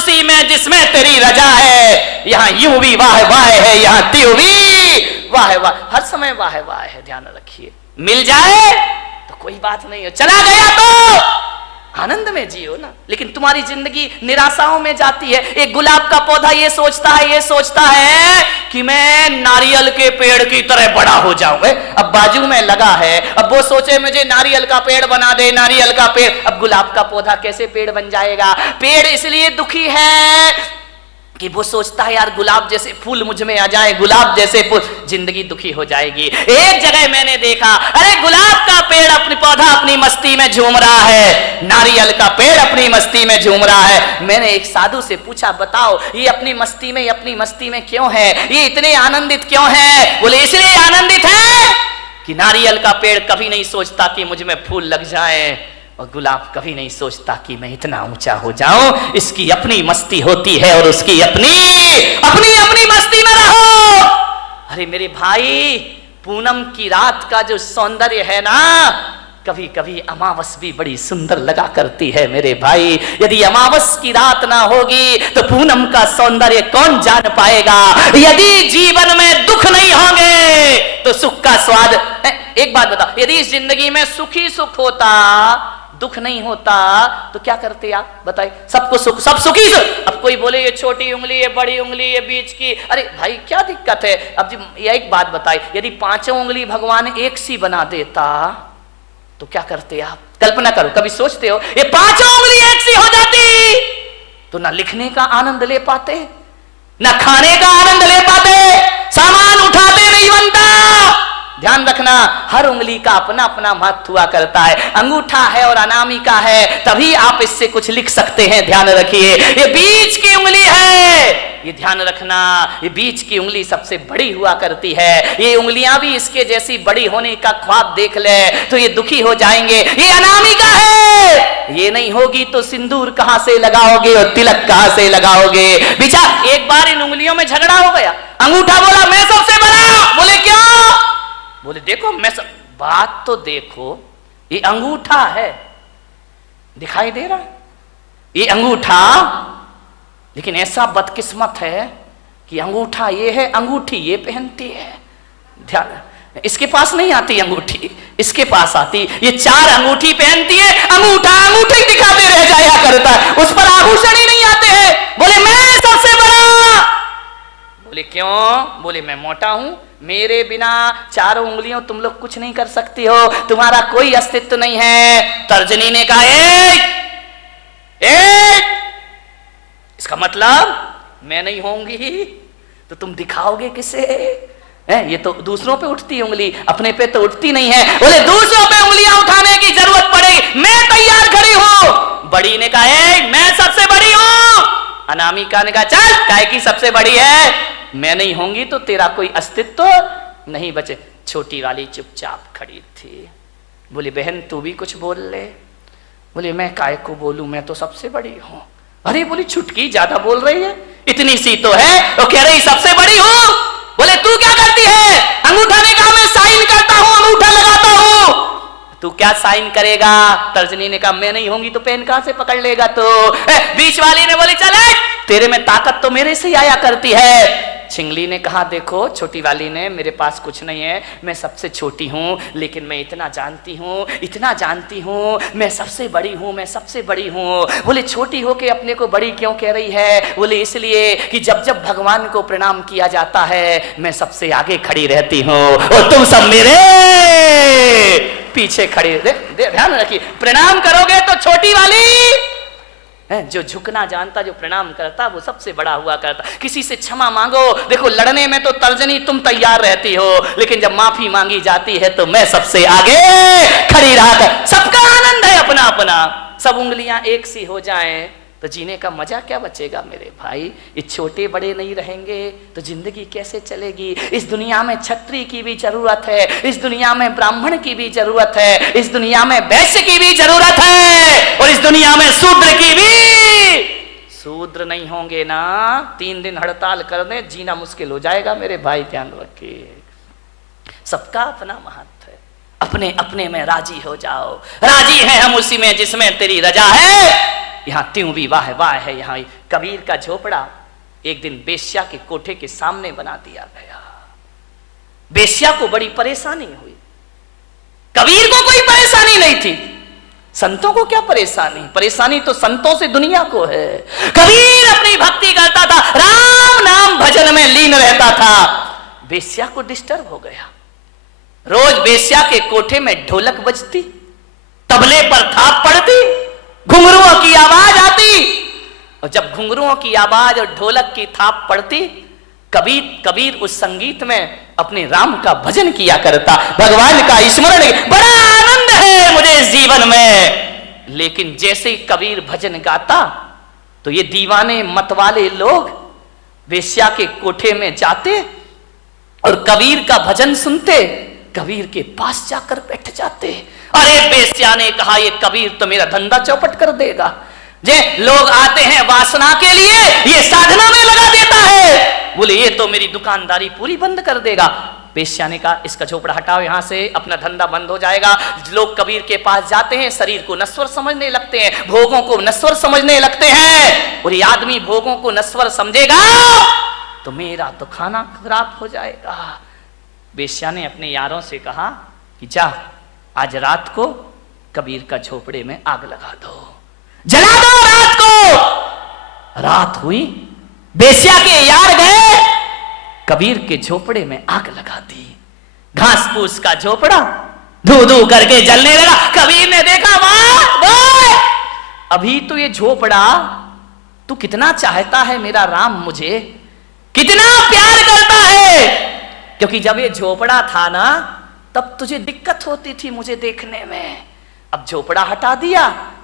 उसी में जिसमें तेरी रजा है। यहाँ यूं भी वाह वाह है, यहाँ त्यों भी वाह वाह, हर समय वाह वाह है। ध्यान रखिए, मिल जाए तो कोई बात नहीं है, चला गया तो आनंद में जियो ना। लेकिन तुम्हारी जिंदगी निराशाओं में जाती है। एक गुलाब का पौधा ये सोचता है कि मैं नारियल के पेड़ की तरह बड़ा हो जाऊं। अब बाजू में लगा है, अब वो सोचे मुझे नारियल का पेड़ बना दे, नारियल का पेड़। अब गुलाब का पौधा कैसे पेड़ बन जाएगा? पेड़ इसलिए दुखी है कि वो सोचता है यार गुलाब जैसे फूल मुझ में आ जाए, गुलाब जैसे फूल, जिंदगी दुखी हो जाएगी। एक जगह मैंने देखा, अरे गुलाब का पेड़ अपनी पौधा अपनी मस्ती में झूम रहा है, नारियल का पेड़ अपनी मस्ती में झूम रहा है। मैंने एक साधु से पूछा, बताओ ये अपनी मस्ती में क्यों है, ये इतने आनंदित क्यों है? बोले इसलिए आनंदित है कि नारियल का पेड़ कभी नहीं सोचता कि मुझ में फूल लग जाए, और गुलाब कभी नहीं सोचता कि मैं इतना ऊंचा हो जाऊं। इसकी अपनी मस्ती होती है और उसकी अपनी मस्ती में रहो। अरे मेरे भाई, पूनम की रात का जो सौंदर्य है ना, कभी कभी अमावस भी बड़ी सुंदर लगा करती है मेरे भाई। यदि अमावस की रात ना होगी तो पूनम का सौंदर्य कौन जान पाएगा? यदि जीवन में दुख नहीं होंगे तो सुख का स्वाद। एक बात बताओ, यदि इस जिंदगी में सुखी सुख होता, दुख नहीं होता, तो क्या करते आप बताइए? सबको सुख, सब सुखी सुख। अब कोई बोले ये छोटी उंगली, ये बड़ी उंगली, ये बीच की, अरे भाई क्या दिक्कत है? अब ये एक बात बताइए, यदि पांचों उंगली भगवान एक सी बना देता तो क्या करते आप? कल्पना करो, कभी सोचते हो ये पांचों उंगली एक सी हो जाती तो ना लिखने का आनंद ले पाते, ना खाने का आनंद ले पाते, सामान उठाते नहीं बनता। ध्यान रखना, हर उंगली का अपना अपना महत्व हुआ करता है। अंगूठा है और अनामिका है, तभी आप इससे कुछ लिख सकते हैं। ध्यान रखिए, ये बीच की उंगली है, ये ध्यान रखना, ये बीच की उंगली सबसे बड़ी हुआ करती है। ये उंगलियां भी इसके जैसी बड़ी होने का ख्वाब देख ले तो ये दुखी हो जाएंगे। ये अनामिका है, ये नहीं होगी तो सिंदूर कहां से लगाओगे और तिलक कहां से लगाओगे? बेचारा एक बार इन उंगलियों में झगड़ा हो गया। अंगूठा बोला मैं सबसे बड़ा। बोले क्यों? बोले देखो मैं सब। बात तो देखो, ये अंगूठा है, दिखाई दे रहा ये अंगूठा, लेकिन ऐसा बदकिस्मत है कि अंगूठा ये है, अंगूठी ये पहनती है। ध्यान, इसके पास नहीं आती अंगूठी, इसके पास आती। ये चार अंगूठी पहनती है, अंगूठा अंगूठी दिखाते रह जाया करता है, उस पर आभूषण ही नहीं आते हैं। बोले मैं सबसे बड़ा। बोले क्यों? बोले मैं मोटा हूं, मेरे बिना चारों उंगलियों तुम लोग कुछ नहीं कर सकती हो, तुम्हारा कोई अस्तित्व नहीं है। तर्जनी ने कहा एक, इसका मतलब मैं नहीं होंगी तो तुम दिखाओगे किसे? ये तो दूसरों पे उठती उंगली, अपने पे तो उठती नहीं है। बोले दूसरों पे उंगलियां उठाने की जरूरत पड़ेगी, मैं तैयार खड़ी हूं। बड़ी ने कहा मैं सबसे बड़ी हूं। अनामिका ने कहा चल, काय की सबसे बड़ी है, मैं नहीं होंगी तो तेरा कोई अस्तित्व नहीं बचे। छोटी वाली चुपचाप खड़ी थी। बोली बहन तू भी कुछ बोल ले। बोले मैं काय को बोलूं, मैं तो सबसे बड़ी हूं। अरे बोली छुटकी ज्यादा बोल रही है, इतनी सी तो है, तो कह रही सबसे बड़ी हूं। बोले तू क्या करती है? अंगूठा ने कहा मैं साइन करता हूं, अंगूठा लगाता हूं। तू क्या साइन करेगा? तर्जनी ने कहा मैं नहीं होंगी तो पेन कहां से पकड़ लेगा? तो बीच वाली ने बोली चल तेरे में ताकत तो मेरे से ही आया करती है। छिंगली ने कहा देखो, छोटी वाली ने, मेरे पास कुछ नहीं है, मैं सबसे छोटी हूं, लेकिन मैं इतना जानती हूं, मैं सबसे बड़ी हूं, मैं सबसे बड़ी हूं। बोले छोटी हो के अपने को बड़ी क्यों कह रही है? बोले इसलिए कि जब जब भगवान को प्रणाम किया जाता है मैं सबसे आगे खड़ी रहती हूं और तुम सब मेरे पीछे खड़े। ध्यान रखिए, प्रणाम करोगे तो छोटी वाली, जो झुकना जानता, जो प्रणाम करता, वो सबसे बड़ा हुआ करता। किसी से क्षमा मांगो, देखो लड़ने में तो तर्जनी तुम तैयार रहती हो, लेकिन जब माफी मांगी जाती है तो मैं सबसे आगे खड़ी रहा कर। सबका आनंद है अपना अपना। सब उंगलियां एक सी हो जाएं तो जीने का मजा क्या बचेगा मेरे भाई? ये छोटे बड़े नहीं रहेंगे तो जिंदगी कैसे चलेगी? इस दुनिया में क्षत्रिय की भी जरूरत है, इस दुनिया में ब्राह्मण की भी जरूरत है, इस दुनिया में वैश्य की भी जरूरत है, और इस दुनिया में शूद्र की भी। शूद्र नहीं होंगे ना, 3 दिन हड़ताल कर दे, जीना मुश्किल हो जाएगा मेरे भाई। ध्यान रखिए, सबका अपना महत्व है, अपने अपने में राजी हो जाओ। राजी है हम उसी में जिसमें तेरी रजा है। यहाँ त्यों भी वाह वाह है। यहाँ कबीर का झोपड़ा एक दिन बेश्या के कोठे के सामने बना दिया गया। बेश्या को बड़ी परेशानी हुई, कबीर को कोई परेशानी नहीं थी। संतों को क्या परेशानी, परेशानी तो संतों से दुनिया को है। कबीर अपनी भक्ति करता था, राम नाम भजन में लीन रहता था। बेश्या को डिस्टर्ब हो गया। रोज बेश्या के कोठे में ढोलक बजती, तबले पर थाप पड़ती, घुंघरुओं की आवाज आती, और जब घुंघरुओं की आवाज और ढोलक की थाप पड़ती, कबीर उस संगीत में अपने राम का भजन किया करता, भगवान का स्मरण। बड़ा आनंद है मुझे इस जीवन में। लेकिन जैसे ही कबीर भजन गाता तो ये दीवाने मतवाले लोग वेश्या के कोठे में जाते और कबीर का भजन सुनते, कबीर के पास जाकर बैठ जाते। अरे वेश्या ने कहा, ये कबीर तो मेरा धंधा चौपट कर देगा। जे लोग आते हैं वासना के लिए, ये साधना में लगा देता है। बोले ये तो मेरी दुकानदारी पूरी बंद कर देगा। वेश्या ने कहा, इसका झोपड़ा हटाओ यहां से, अपना धंधा बंद हो जाएगा। लोग कबीर के पास जाते हैं, शरीर को नश्वर समझने लगते हैं, भोगों को नश्वर समझने लगते हैं। और ये आदमी भोगों को नश्वर समझेगा तो मेरा तो खाना खराब हो जाएगा। वेश्या ने अपने यारों से कहा कि जा, आज रात को कबीर का झोपड़े में आग लगा दो, जला दो रात को। रात हुई, वेश्या के यार गए, कबीर के झोपड़े में आग लगा दी। घास फूस का झोपड़ा धू धू करके जलने लगा। कबीर ने देखा, वाह, अभी तो ये झोपड़ा तू कितना चाहता है मेरा राम, मुझे कितना प्यार करता है। क्योंकि जब ये झोपड़ा था ना, तब तुझे दिक्कत होती थी मुझे देखने में। अब झोपड़ा हटा दिया,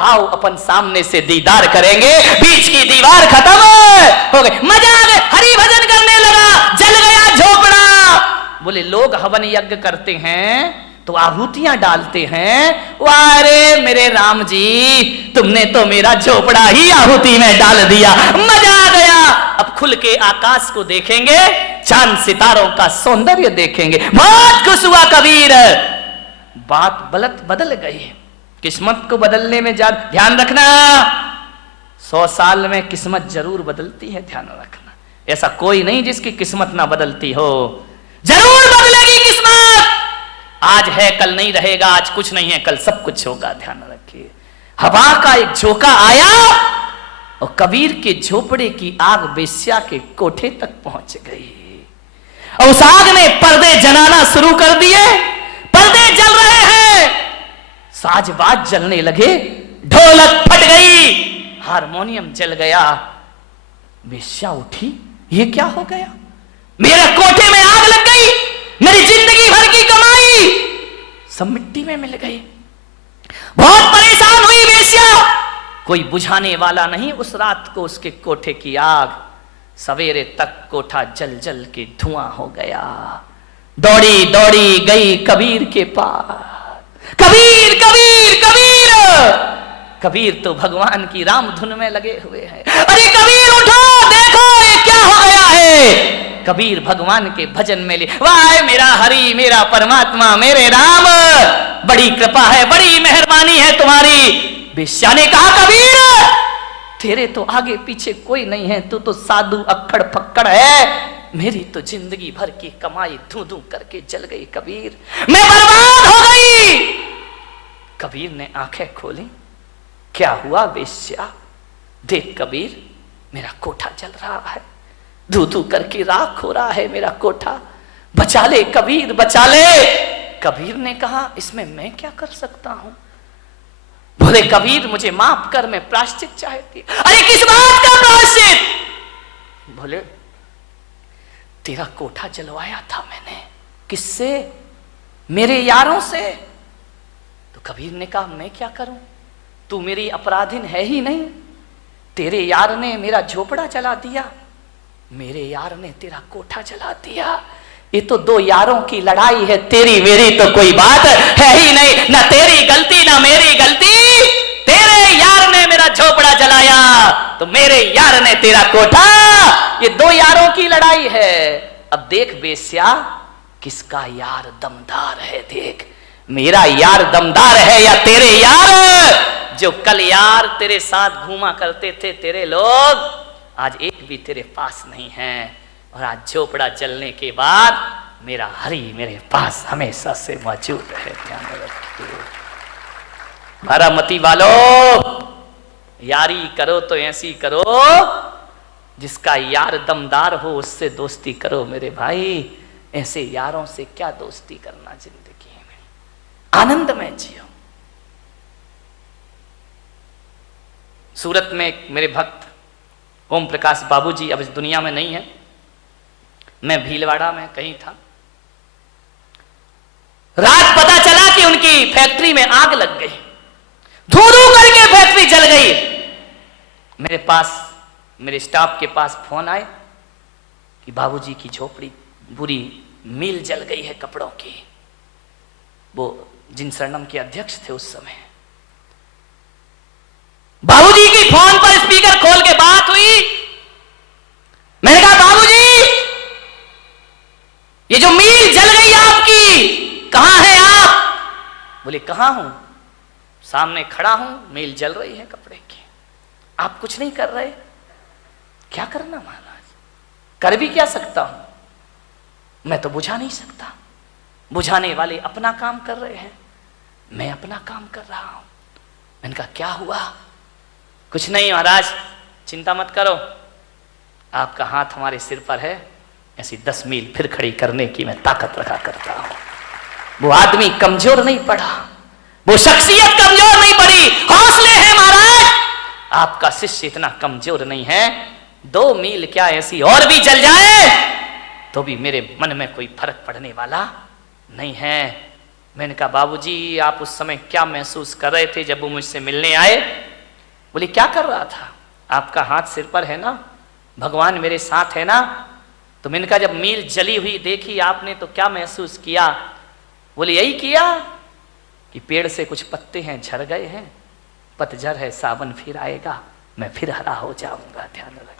आओ अपन सामने से दीदार करेंगे। बीच की दीवार खत्म हो गई, मजा आ गया, हरि भजन करने लगा, जल गया झोपड़ा। बोले लोग हवन यज्ञ करते हैं तो आहुतियां डालते हैं, वारे मेरे राम जी, तुमने तो मेरा झोपड़ा ही आहुति में डाल दिया, मजा आ गया। अब खुल के आकाश को देखेंगे, चांद सितारों का सौंदर्य देखेंगे। बहुत खुश हुआ कबीर। बात बदल गई। किस्मत को बदलने में ध्यान रखना, 100 साल में किस्मत जरूर बदलती है, ध्यान रखना। ऐसा कोई नहीं जिसकी किस्मत ना बदलती हो, जरूर बदलेगी किस्मत। आज है कल नहीं रहेगा, आज कुछ नहीं है कल सब कुछ होगा, ध्यान रखिए। हवा का एक झोंका आया और कबीर के झोपड़े की आग वेश्या के कोठे तक पहुंच गई। और उस आग ने पर्दे जलाना शुरू कर दिए, पर्दे जल रहे हैं, साजबाज जलने लगे, ढोलक फट गई, हारमोनियम जल गया। वेश्या उठी, ये क्या हो गया, मेरे कोठे में आग लग गई, मेरी जिंदगी भर की कमाई सब मिट्टी में मिल गई। बहुत परेशान हुई वेश्या, कोई बुझाने वाला नहीं उस रात को उसके कोठे की आग। सवेरे तक कोठा जल जल के धुआं हो गया। दौड़ी दौड़ी गई कबीर के पास, कबीर कबीर कबीर। कबीर तो भगवान की राम धुन में लगे हुए हैं। अरे कबीर उठो, देखो ये क्या हो गया है। कबीर भगवान के भजन में ले, वाह मेरा हरि, मेरा परमात्मा, मेरे राम, बड़ी कृपा है, बड़ी मेहरबानी है तुम्हारी। वेश्या ने कहा, कबीर तेरे तो आगे पीछे कोई नहीं है, तू तो साधु अक्खड़ फक्कड़ है, मेरी तो जिंदगी भर की कमाई धू धू करके जल गई कबीर, मैं बर्बाद हो गई। कबीर ने आंखें खोली, क्या हुआ वेश्या, देख कबीर मेरा कोठा जल रहा है, धू धू करके राख हो रहा है मेरा कोठा, बचा ले कबीर बचा ले। कबीर ने कहा, इसमें मैं क्या कर सकता हूं। बोले कबीर मुझे माफ कर, मैं प्रायश्चित चाहती। अरे किस बात का प्रायश्चित। बोले तेरा कोठा जलवाया था मैंने, किससे, मेरे यारों से। तो कबीर ने कहा मैं क्या करूं, तू मेरी अपराधीन है ही नहीं, तेरे यार ने मेरा झोपड़ा जला दिया, मेरे यार ने तेरा कोठा जला दिया। ये तो दो यारों की लड़ाई है, तेरी मेरी तो कोई बात है ही नहीं, ना तेरी गलती ना मेरी गलती। तेरे यार ने मेरा झोपड़ा जलाया तो मेरे यार ने तेरा कोठा, ये दो यारों की लड़ाई है। अब देख वेश्या किसका यार दमदार है, देख मेरा यार दमदार है या तेरे यार। जो कल यार तेरे साथ घूमा करते थे तेरे लोग, आज एक भी तेरे पास नहीं है। और आज झोपड़ा जलने के बाद मेरा हरि मेरे पास हमेशा से मौजूद है। ध्यान रखिए बारामती वालों, यारी करो तो ऐसी करो जिसका यार दमदार हो, उससे दोस्ती करो मेरे भाई। ऐसे यारों से क्या दोस्ती करना जिंदगी में, आनंद में जियो। सूरत में एक मेरे भक्त ओम प्रकाश बाबूजी अब इस दुनिया में नहीं है, मैं भीलवाड़ा में कहीं था, रात पता चला कि उनकी फैक्ट्री में आग लग गई, धू धू करके फैक्ट्री जल गई। मेरे पास, मेरे स्टाफ के पास फोन आए कि बाबूजी की झोपड़ी बुरी मिल जल गई है कपड़ों की। वो जिन शरणम के अध्यक्ष थे उस समय, बाबूजी की फोन पर स्पीकर खोल के बात हुई। मैंने कहा बाबूजी ये जो मिल जल गई आपकी, कहां है आप? बोले कहां हूं, सामने खड़ा हूं, मिल जल रही है कपड़े की, आप कुछ नहीं कर रहे। क्या करना महाराज, कर भी क्या सकता हूं, मैं तो बुझा नहीं सकता। बुझाने वाले अपना काम कर रहे हैं, मैं अपना काम कर रहा हूं। मैंने कहा क्या हुआ? कुछ नहीं महाराज, चिंता मत करो, आपका हाथ हमारे सिर पर है, ऐसी 10 मील फिर खड़ी करने की मैं ताकत रखा करता हूं। वो आदमी कमजोर नहीं पड़ा, वो शख्सियत कमजोर नहीं पड़ी, हौसले हैं महाराज। आपका शिष्य इतना कमजोर नहीं है, 2 मील क्या ऐसी और भी जल जाए तो भी मेरे मन में कोई फर्क पड़ने वाला नहीं है। मैंने कहा बाबूजी आप उस समय क्या महसूस कर रहे थे जब वो मुझसे मिलने आए? बोले क्या कर रहा था, आपका हाथ सिर पर है ना, भगवान मेरे साथ है ना। तो मैंने कहा जब मील जली हुई देखी आपने तो क्या महसूस किया? बोले यही किया कि पेड़ से कुछ पत्ते हैं झड़ गए हैं, पतझड़ है, सावन फिर आएगा, मैं फिर हरा हो जाऊंगा। ध्यान रखें।